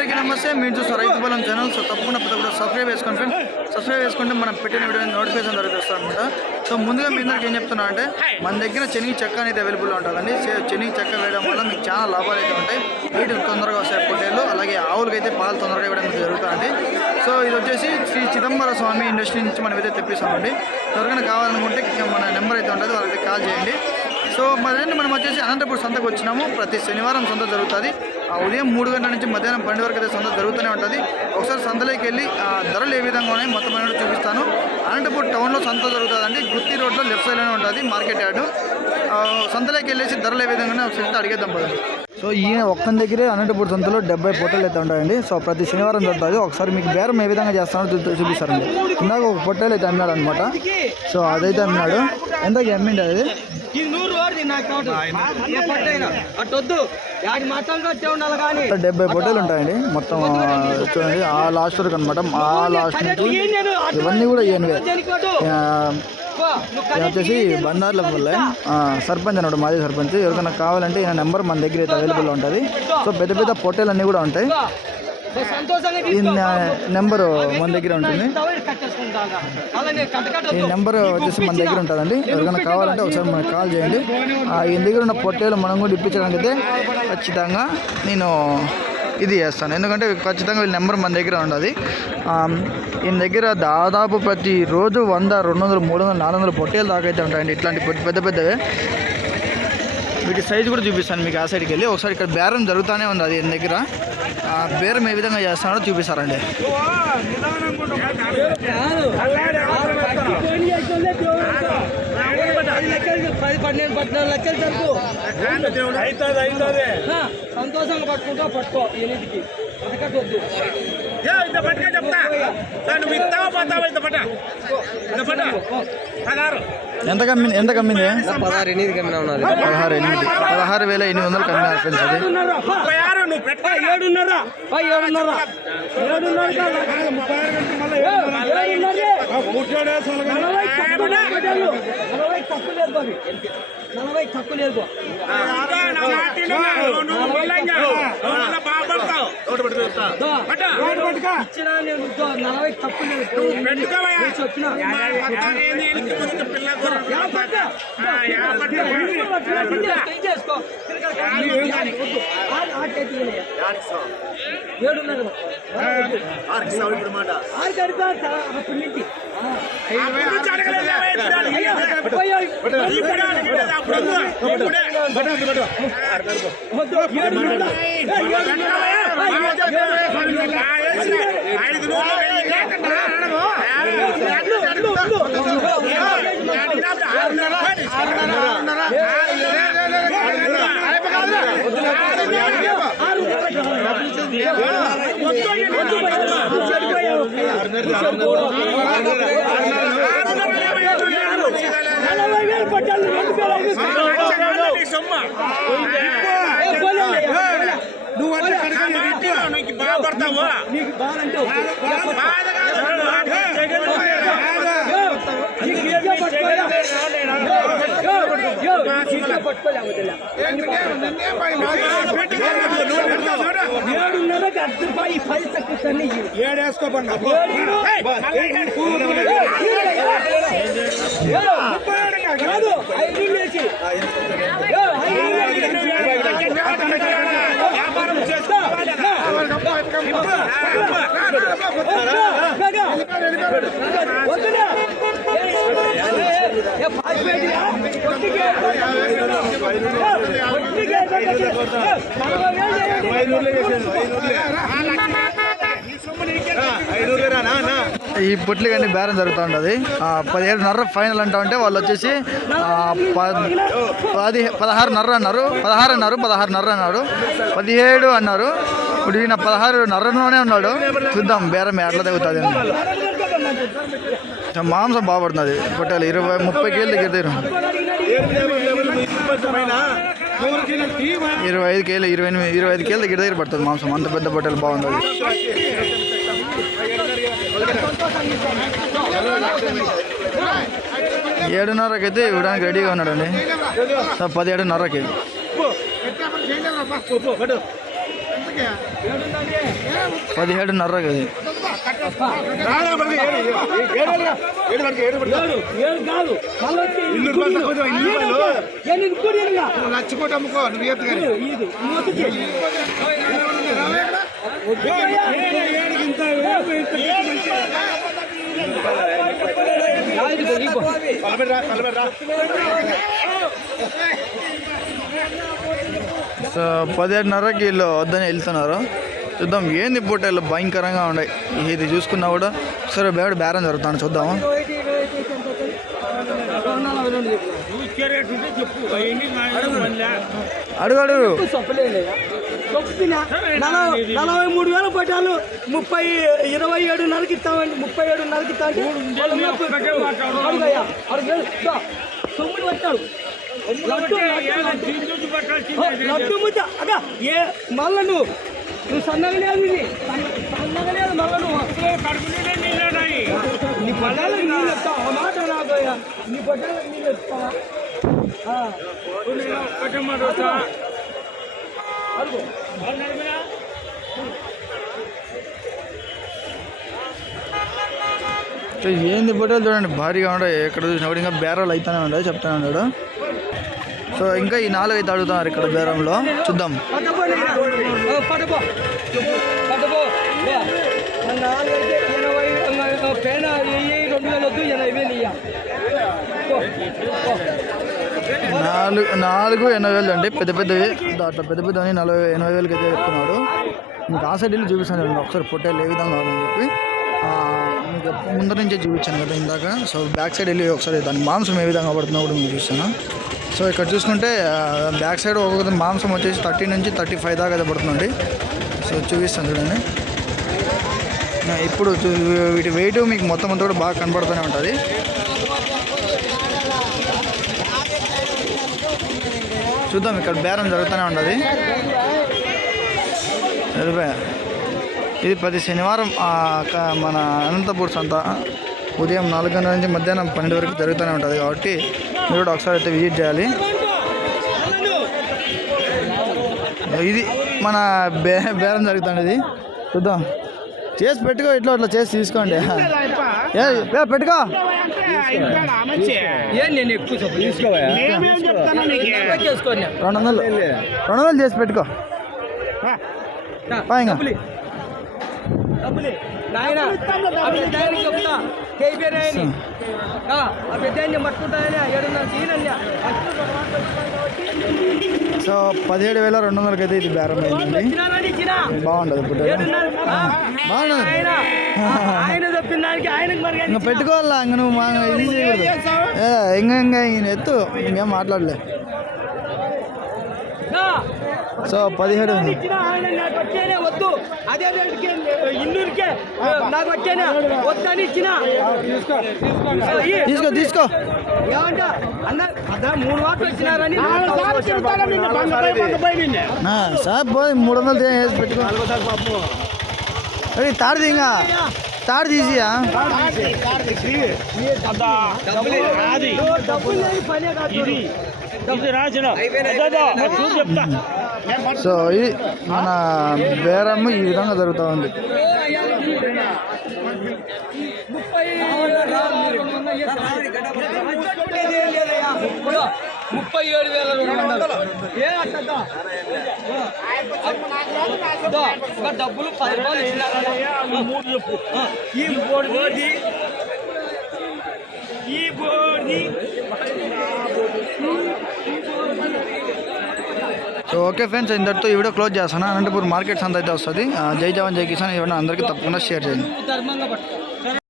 అందరికీ నమస్తే. మీరు చూస్తారు రైతు బలం ఛానల్. సో తప్పకుండా ప్రతి ఒక్కరు సబ్స్క్రైబ్ చేసుకోండి ఫ్రెండ్స్. సబ్స్క్రైబ్ చేసుకుంటే మనం పెట్టిన వీడియో నోటిఫికేషన్ దొరుకుతుంది అనమాట. సో ముందుగా మీ అందరికి ఏం చెప్తున్నా అంటే మన దగ్గర శనగ చెక్క అనేది అవైలబుల్ ఉంటుందండి. శనగ చెక్క వేయడం వల్ల మీకు చాలా లాభాలు అయితే ఉంటాయి. వీటికి తొందరగా వస్తాయి పొట్టేళ్ళు, అలాగే ఆవులకి అయితే పాలు తొందరగా ఇవ్వడం జరుగుతుందండి. సో ఇది వచ్చేసి శ్రీ చిదంబర స్వామి ఇండస్ట్రీ నుంచి మనం అయితే తెప్పిస్తామండి. ఎవరికైనా కావాలనుకుంటే మన నెంబర్ అయితే ఉంటుంది, వాళ్ళకి కాల్ చేయండి. సో మనం వచ్చేసి అనంతపూర్ సంతకు వచ్చినాము. ప్రతి శనివారం సంత జరుగుతుంది. ఉదయం 3 గంటల నుంచి మధ్యాహ్నం 12 వరకు అయితే సంత జరుగుతూనే ఉంటుంది. ఒకసారి సంతలోకి వెళ్ళి ధరలు ఏ విధంగా ఉన్నాయి మొత్తం అనేది చూపిస్తాను. అనంతపూర్ టౌన్లో సంత జరుగుతుందండి. గుత్తి రోడ్లో లెఫ్ట్ సైడ్లోనే ఉంటుంది మార్కెట్ యార్డు. సంతలోకి వెళ్ళేసి ధరలు ఏ విధంగా ఒకసారి అడిగేద్దాం పదండి. సో ఈయన ఒక్కని దగ్గరే అనంతపూర్ సంతలో 70 పొట్టేలు అయితే ఉంటాయండి. సో ప్రతి శనివారం జరుగుతుంది. ఒకసారి మీకు బేరం ఏ విధంగా చేస్తానో చూపిస్తారండి. ఇందాక ఒక పొట్టేలు అయితే అమ్మినాడు అనమాట. సో అదైతే అమ్మినాడు. ఎంతకి అమ్మిండి అది 70 పొట్టేలు ఉంటాయండి మొత్తం. చూడండి ఆ లాస్ట్ వరకు అనమాట. ఆ లాస్ట్ నుంచి ఇవన్నీ కూడా ఈయనవే. వచ్చేసి బండార్ల వల్ల సర్పంచ్ అన్నాడు, మాజీ సర్పంచ్. ఎవరికైనా కావాలంటే ఈయన నెంబర్ మన దగ్గర అయితే అవైలబుల్లో ఉంటుంది. సో పెద్ద పెద్ద పొట్టేలు అన్నీ కూడా ఉంటాయి. ఈ నెంబరు మన దగ్గర ఉంటుంది. ఈ నెంబర్ వచ్చేసి మన దగ్గర ఉంటుందండి. ఎవరికైనా కావాలంటే ఒకసారి మనకు కాల్ చేయండి. ఈయన దగ్గర ఉన్న పొట్టేలు మనం కూడా ఇప్పించడానికి అయితే ఖచ్చితంగా నేను ఇది చేస్తాను. ఎందుకంటే ఖచ్చితంగా వీళ్ళ నెంబర్ మన దగ్గర ఉండదు. ఈయన దగ్గర దాదాపు ప్రతిరోజు 100, 200, 300, 400 పొట్టేలు దాకా అయితే ఉంటాయండి. ఇట్లాంటి పెద్ద పెద్దవే. వీటి సైజు కూడా చూపిస్తాను మీకు. ఆ సైడ్కి వెళ్ళి ఒకసారి ఇక్కడ బేరం జరుగుతూనే ఉంది. అది ఈయన దగ్గర బేరం ఏ విధంగా చేస్తానో చూపిస్తారండి. సంతోషంగా పట్టుకుంటా పట్టుకో. ఎన్నిటికి ఎంత కమ్మింది? 16,800 కమ్మినా ఉన్నది. 16,800 కమ్మినారు ఫ్రెండ్స్. అది 40 తక్కువ లేదు. ఇచ్చినా నేను 40 తక్కువ లేదు. చేసుకో నువ్వు బాగా పడతావు. నీకు బాగాలంటే ఏడేసుకోపండి. ఈ పొట్లు కానీ బేరం జరుగుతూ ఉంటుంది. 17.5 ఫైనల్ అంటా ఉంటే వాళ్ళు వచ్చేసి 16.5 అన్నారు. 16 అన్నారు, 16.5 అన్నారు, 17 అన్నారు. ఇప్పుడు ఈయన 16.5లోనే ఉన్నాడు. చూద్దాం బేరం ఎట్లా తగ్గుతుంది. మాంసం బాగుపడుతుంది పొట్టేలు. 20-30 కేజీలు దగ్గర 25 కేజీలు 25 కేజీల దగ్గర పడుతుంది మాంసం. అంత పెద్ద పొట్టేలు బాగుంది. 7:30కి అయితే ఇవ్వడానికి రెడీగా ఉన్నాడండి. 17:30కి 17.5 అది. లక్షకోటి అమ్ముకో నువ్వు ఈత కానీ సో 17.5కి వీళ్ళు వద్దని వెళ్తున్నారు. చూద్దాం ఏంది పొట్టేళ్ళు భయంకరంగా ఉన్నాయి. ఇది చూసుకున్నా కూడా సరే బేడ బేరం జరుగుతాను చూద్దాము. అడుగు అడుగు 43,000 పట్టాలు 27.5కి ఇస్తామండి. 37.5కి ఇస్తా తొమ్మిది పట్టాలు లడ్డు ముద్ద అగా ఏ మళ్ళా నువ్వు సన్నగా లేదు సన్నగా లేదు మళ్ళా నువ్వు నీ పట్టాలకు నీళ్ళు ఇస్తావు ఆ మాట రాబోయా నీ పట్టాలకు నీళ్ళు ఇస్తావా ఏంది పొట్టేలు చూడండి భారీగా ఉన్నాయి. ఎక్కడ చూసినప్పుడు ఇంకా బేరాలు అయితేనే ఉన్నాయి చెప్తానే ఉన్నాడు. సో ఇంకా ఈ 4 అయితే అడుగుతున్నారు ఇక్కడ బేరంలో చూద్దాం. నాలుగు 80,000 అండి పెద్ద పెద్దవి. అట్లా పెద్ద పెద్దవి 80,000కి అయితే చెప్తున్నాడు. మీకు ఆ సైడ్ వెళ్ళి చూపిస్తాను ఒకసారి పొట్టేలు ఏ విధంగా కావాలని చెప్పి మీకు ముందర నుంచే చూపించాను కదా ఇందాక. సో బ్యాక్ సైడ్ వెళ్ళి ఒకసారి దాని మాంసం ఏ విధంగా పడుతుందో కూడా మీకు చూస్తాను. సో ఇక్కడ చూసుకుంటే బ్యాక్ సైడ్ ఒక్కొక్క మాంసం వచ్చేసి 30 నుంచి 35 దాకా అయితే పడుతుందండి. సో చూపిస్తాను చూడండి. ఇప్పుడు వీటి వెయిట్ మీకు మొత్తం అంతా కూడా బాగా కనబడుతూనే ఉంటుంది. చూద్దాం ఇక్కడ బేరం జరుగుతూనే ఉంటుంది. ఇది ప్రతి శనివారం మన అనంతపూర్ సంత ఉదయం 4 గంటల నుంచి మధ్యాహ్నం 12 వరకు జరుగుతూనే ఉంటుంది. కాబట్టి మీరు కూడా ఒకసారి అయితే విజిట్ చేయాలి. ఇది మన బేరం జరుగుతుంది. ఇది చూద్దాం. చేసి పెట్టుకో ఇట్లా అట్లా చేసి తీసుకోండి. పెట్టుకో నేను ఎక్కువ 200 చేసి పెట్టుకో. సో 17,200కి అయితే ఇది బేరం అయిందండి. బాగుండదు ఇప్పుడు బాగుండదు ఇంకా పెట్టుకోవాలా. ఇంక నువ్వు ఇది చేయకూడదు. ఇంకా ఈయన ఎత్తు ఇంకేం మాట్లాడలే. సో 17 వద్దు అదే ఇన్నూరుకే నాకు వచ్చేనా వద్దని ఇచ్చిన తీసుకో తీసుకో ఏమంటా అన్న 3 వాట్లు వచ్చినారని సార్ పోయి 300 వేసి పెట్టుకో. అది తాడు ఇంకా తాడు తీసియా సో ఇది మన బేరం ఈ విధంగా జరుగుతూ ఉంది. 37,200 డబ్బులు 10 రూపాయలు ఈ బోర్ది సో ఓకే ఫ్రెండ్స్, ఇంతటితో ఈ వీడియో క్లోజ్ చేస్తాను. అనంతపూర్ మార్కెట్ సంత అయితే వస్తుంది. జై జవాన్ జై కిసాన్ ఇవన్నీ అందరికీ తప్పకుండా షేర్ చేయండి.